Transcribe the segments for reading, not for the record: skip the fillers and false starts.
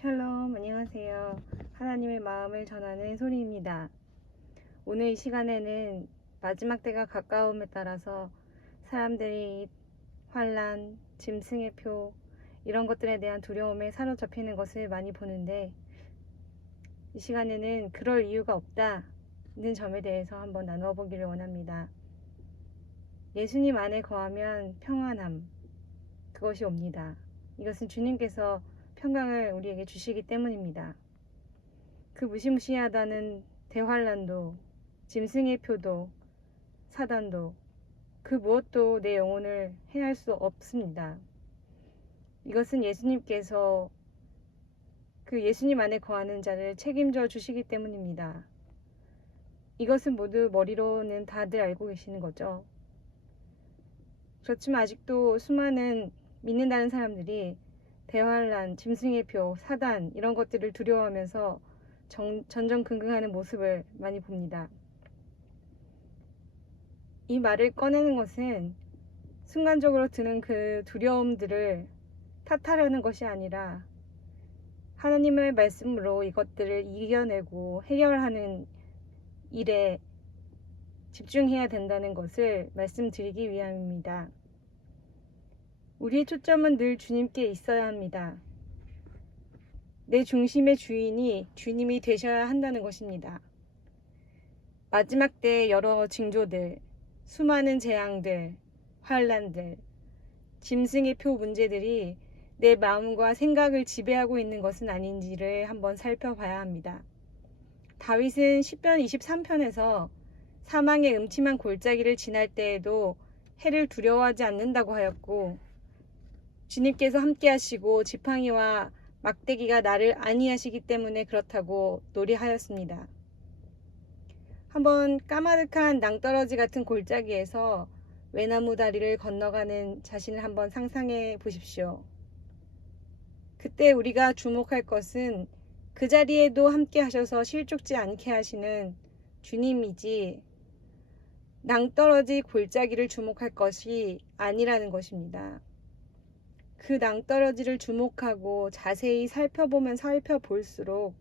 샬롬, 안녕하세요. 하나님의 마음을 전하는 소리입니다. 오늘 이 시간에는 마지막 때가 가까움에 따라서 사람들이 환난, 짐승의 표 이런 것들에 대한 두려움에 사로잡히는 것을 많이 보는데, 이 시간에는 그럴 이유가 없다는 점에 대해서 한번 나누어 보기를 원합니다. 예수님 안에 거하면 평안함, 그것이 옵니다. 이것은 주님께서 평강을 우리에게 주시기 때문입니다. 그 무시무시하다는 대환란도, 짐승의 표도, 사단도, 그 무엇도 내 영혼을 해할 수 없습니다. 이것은 예수님께서 그 예수님 안에 거하는 자를 책임져 주시기 때문입니다. 이것은 모두 머리로는 다들 알고 계시는 거죠. 그렇지만 아직도 수많은 믿는다는 사람들이 대환란, 짐승의 표, 사단 이런 것들을 두려워하면서 전전긍긍하는 모습을 많이 봅니다. 이 말을 꺼내는 것은 순간적으로 드는 그 두려움들을 탓하려는 것이 아니라 하나님의 말씀으로 이것들을 이겨내고 해결하는 일에 집중해야 된다는 것을 말씀드리기 위함입니다. 우리의 초점은 늘 주님께 있어야 합니다. 내 중심의 주인이 주님이 되셔야 한다는 것입니다. 마지막 때 여러 징조들, 수많은 재앙들, 환란들, 짐승의 표 문제들이 내 마음과 생각을 지배하고 있는 것은 아닌지를 한번 살펴봐야 합니다. 다윗은 시편 23편에서 사망의 음침한 골짜기를 지날 때에도 해를 두려워하지 않는다고 하였고, 주님께서 함께 하시고 지팡이와 막대기가 나를 안위하시기 때문에 그렇다고 노래하였습니다. 한번 까마득한 낭떠러지 같은 골짜기에서 외나무 다리를 건너가는 자신을 한번 상상해 보십시오. 그때 우리가 주목할 것은 그 자리에도 함께 하셔서 실족지 않게 하시는 주님이지 낭떠러지 골짜기를 주목할 것이 아니라는 것입니다. 그 낭떠러지를 주목하고 자세히 살펴보면 살펴볼수록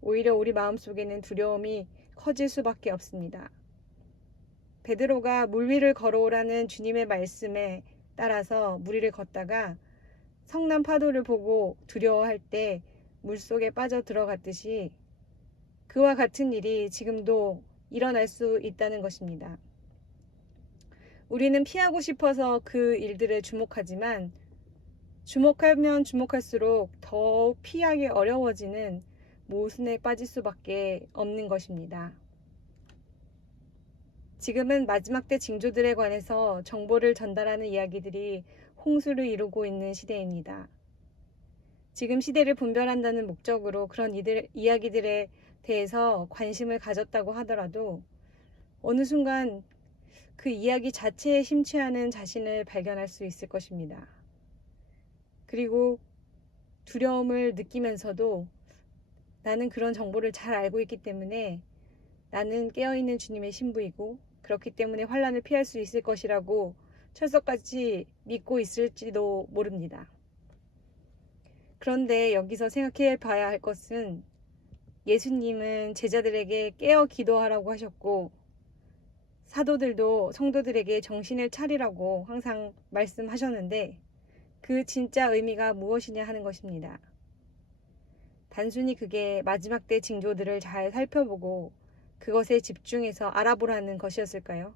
오히려 우리 마음속에는 두려움이 커질 수밖에 없습니다. 베드로가 물 위를 걸어오라는 주님의 말씀에 따라서 물 위를 걷다가 성난 파도를 보고 두려워할 때 물속에 빠져 들어갔듯이 그와 같은 일이 지금도 일어날 수 있다는 것입니다. 우리는 피하고 싶어서 그 일들에 주목하지만 주목하면 주목할수록 더 피하기 어려워지는 모순에 빠질 수밖에 없는 것입니다. 지금은 마지막 때 징조들에 관해서 정보를 전달하는 이야기들이 홍수를 이루고 있는 시대입니다. 지금 시대를 분별한다는 목적으로 그런 이야기들에 대해서 관심을 가졌다고 하더라도 어느 순간 그 이야기 자체에 심취하는 자신을 발견할 수 있을 것입니다. 그리고 두려움을 느끼면서도 나는 그런 정보를 잘 알고 있기 때문에 나는 깨어있는 주님의 신부이고 그렇기 때문에 환난을 피할 수 있을 것이라고 철석같이 믿고 있을지도 모릅니다. 그런데 여기서 생각해 봐야 할 것은 예수님은 제자들에게 깨어 기도하라고 하셨고 사도들도 성도들에게 정신을 차리라고 항상 말씀하셨는데 그 진짜 의미가 무엇이냐 하는 것입니다. 단순히 그게 마지막 때 징조들을 잘 살펴보고 그것에 집중해서 알아보라는 것이었을까요?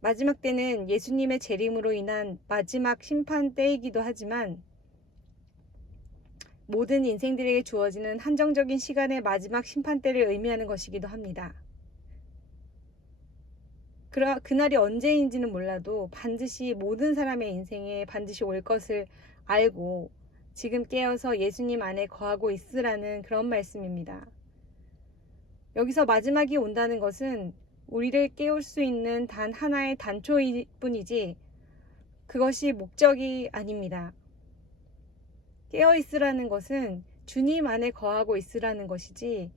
마지막 때는 예수님의 재림으로 인한 마지막 심판 때이기도 하지만 모든 인생들에게 주어지는 한정적인 시간의 마지막 심판 때를 의미하는 것이기도 합니다. 그날이 언제인지는 몰라도 반드시 모든 사람의 인생에 반드시 올 것을 알고 지금 깨어서 예수님 안에 거하고 있으라는 그런 말씀입니다. 여기서 마지막이 온다는 것은 우리를 깨울 수 있는 단 하나의 단초일 뿐이지 그것이 목적이 아닙니다. 깨어 있으라는 것은 주님 안에 거하고 있으라는 것이지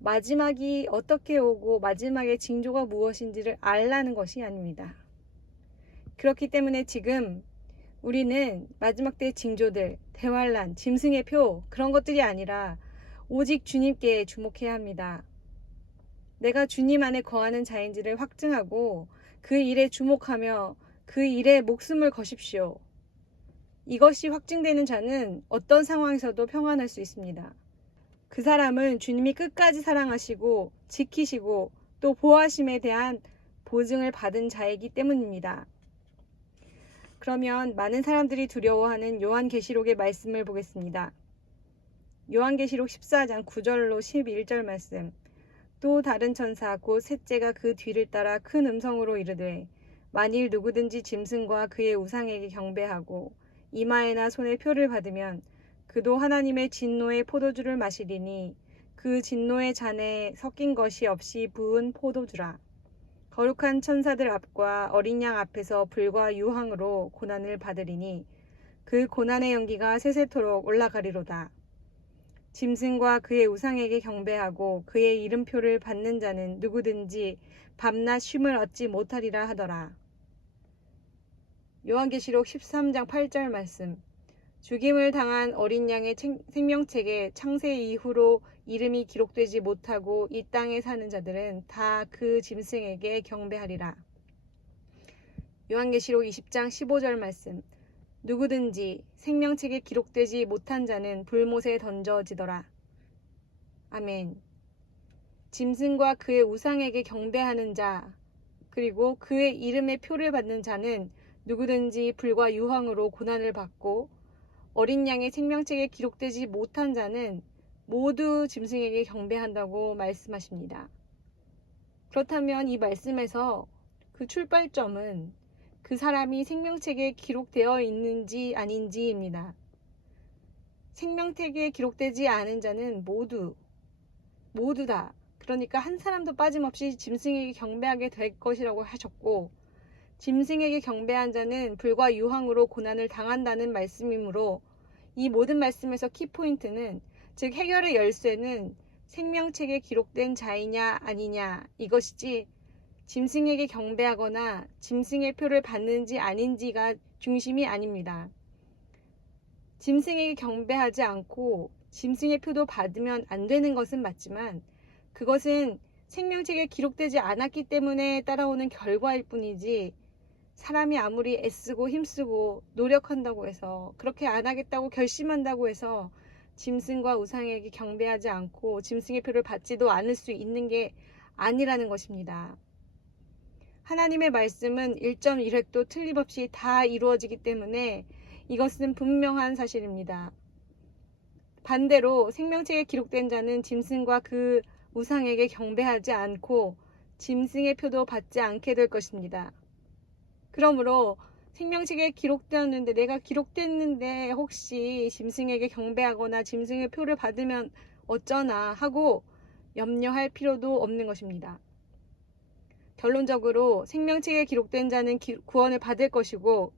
마지막이 어떻게 오고 마지막의 징조가 무엇인지를 알라는 것이 아닙니다. 그렇기 때문에 지금 우리는 마지막 때 징조들, 대환란, 짐승의 표 그런 것들이 아니라 오직 주님께 주목해야 합니다. 내가 주님 안에 거하는 자인지를 확증하고 그 일에 주목하며 그 일에 목숨을 거십시오. 이것이 확증되는 자는 어떤 상황에서도 평안할 수 있습니다. 그 사람은 주님이 끝까지 사랑하시고 지키시고 또 보호하심에 대한 보증을 받은 자이기 때문입니다. 그러면 많은 사람들이 두려워하는 요한계시록의 말씀을 보겠습니다. 요한계시록 14장 9절로 11절 말씀. 또 다른 천사 곧 셋째가 그 뒤를 따라 큰 음성으로 이르되 만일 누구든지 짐승과 그의 우상에게 경배하고 이마에나 손에 표를 받으면 그도 하나님의 진노의 포도주를 마시리니 그 진노의 잔에 섞인 것이 없이 부은 포도주라. 거룩한 천사들 앞과 어린 양 앞에서 불과 유황으로 고난을 받으리니 그 고난의 연기가 세세토록 올라가리로다. 짐승과 그의 우상에게 경배하고 그의 이름표를 받는 자는 누구든지 밤낮 쉼을 얻지 못하리라 하더라. 요한계시록 13장 8절 말씀. 죽임을 당한 어린 양의 생명책에 창세 이후로 이름이 기록되지 못하고 이 땅에 사는 자들은 다 그 짐승에게 경배하리라. 요한계시록 20장 15절 말씀. 누구든지 생명책에 기록되지 못한 자는 불못에 던져지더라. 아멘. 짐승과 그의 우상에게 경배하는 자, 그리고 그의 이름의 표를 받는 자는 누구든지 불과 유황으로 고난을 받고 어린 양의 생명책에 기록되지 못한 자는 모두 짐승에게 경배한다고 말씀하십니다. 그렇다면 이 말씀에서 그 출발점은 그 사람이 생명책에 기록되어 있는지 아닌지입니다. 생명책에 기록되지 않은 자는 모두 다, 그러니까 한 사람도 빠짐없이 짐승에게 경배하게 될 것이라고 하셨고, 짐승에게 경배한 자는 불과 유황으로 고난을 당한다는 말씀이므로 이 모든 말씀에서 키포인트는, 즉 해결의 열쇠는 생명책에 기록된 자이냐 아니냐 이것이지 짐승에게 경배하거나 짐승의 표를 받는지 아닌지가 중심이 아닙니다. 짐승에게 경배하지 않고 짐승의 표도 받으면 안 되는 것은 맞지만 그것은 생명책에 기록되지 않았기 때문에 따라오는 결과일 뿐이지, 사람이 아무리 애쓰고 힘쓰고 노력한다고 해서, 그렇게 안 하겠다고 결심한다고 해서 짐승과 우상에게 경배하지 않고 짐승의 표를 받지도 않을 수 있는 게 아니라는 것입니다. 하나님의 말씀은 1.1획도 틀림없이 다 이루어지기 때문에 이것은 분명한 사실입니다. 반대로 생명책에 기록된 자는 짐승과 그 우상에게 경배하지 않고 짐승의 표도 받지 않게 될 것입니다. 그러므로 생명책에 기록되었는데, 내가 기록됐는데 혹시 짐승에게 경배하거나 짐승의 표를 받으면 어쩌나 하고 염려할 필요도 없는 것입니다. 결론적으로 생명책에 기록된 자는 구원을 받을 것이고,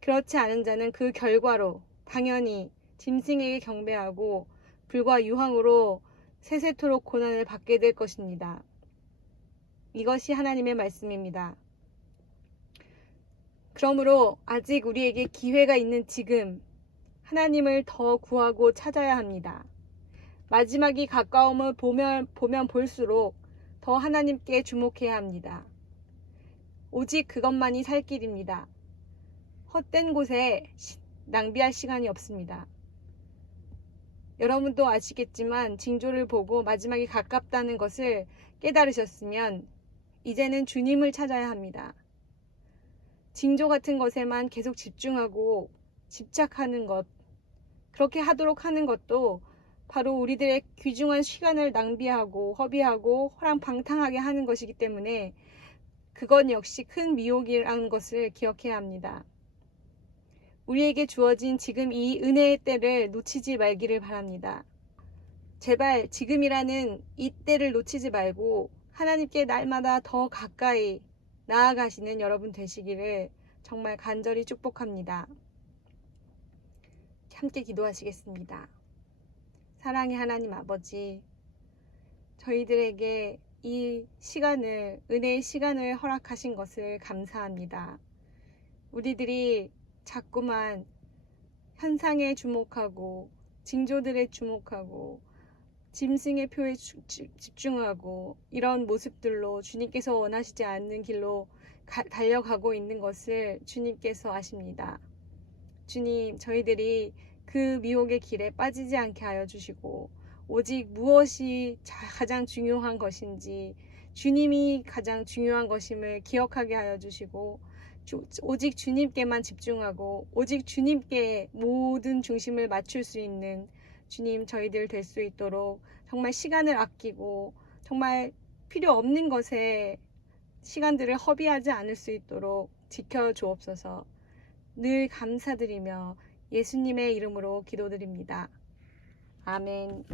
그렇지 않은 자는 그 결과로 당연히 짐승에게 경배하고 불과 유황으로 세세토록 고난을 받게 될 것입니다. 이것이 하나님의 말씀입니다. 그러므로 아직 우리에게 기회가 있는 지금 하나님을 더 구하고 찾아야 합니다. 마지막이 가까움을 보면 볼수록 더 하나님께 주목해야 합니다. 오직 그것만이 살 길입니다. 헛된 곳에 낭비할 시간이 없습니다. 여러분도 아시겠지만 징조를 보고 마지막이 가깝다는 것을 깨달으셨으면 이제는 주님을 찾아야 합니다. 징조 같은 것에만 계속 집중하고 집착하는 것, 그렇게 하도록 하는 것도 바로 우리들의 귀중한 시간을 낭비하고 허비하고 호랑방탕하게 하는 것이기 때문에 그건 역시 큰 미혹이라는 것을 기억해야 합니다. 우리에게 주어진 지금 이 은혜의 때를 놓치지 말기를 바랍니다. 제발 지금이라는 이 때를 놓치지 말고 하나님께 날마다 더 가까이 나아가시는 여러분 되시기를 정말 간절히 축복합니다. 함께 기도하시겠습니다. 사랑의 하나님 아버지, 저희들에게 이 시간을, 은혜의 시간을 허락하신 것을 감사합니다. 우리들이 자꾸만 현상에 주목하고 징조들에 주목하고 짐승의 표에 집중하고 이런 모습들로 주님께서 원하시지 않는 길로 달려가고 있는 것을 주님께서 아십니다. 주님, 저희들이 그 미혹의 길에 빠지지 않게 하여 주시고 오직 무엇이 가장 중요한 것인지 주님이 가장 중요한 것임을 기억하게 하여 주시고 오직 주님께만 집중하고 오직 주님께 모든 중심을 맞출 수 있는 주님, 저희들 될 수 있도록 정말 시간을 아끼고 정말 필요 없는 것에 시간들을 허비하지 않을 수 있도록 지켜주옵소서. 늘 감사드리며 예수님의 이름으로 기도드립니다. 아멘.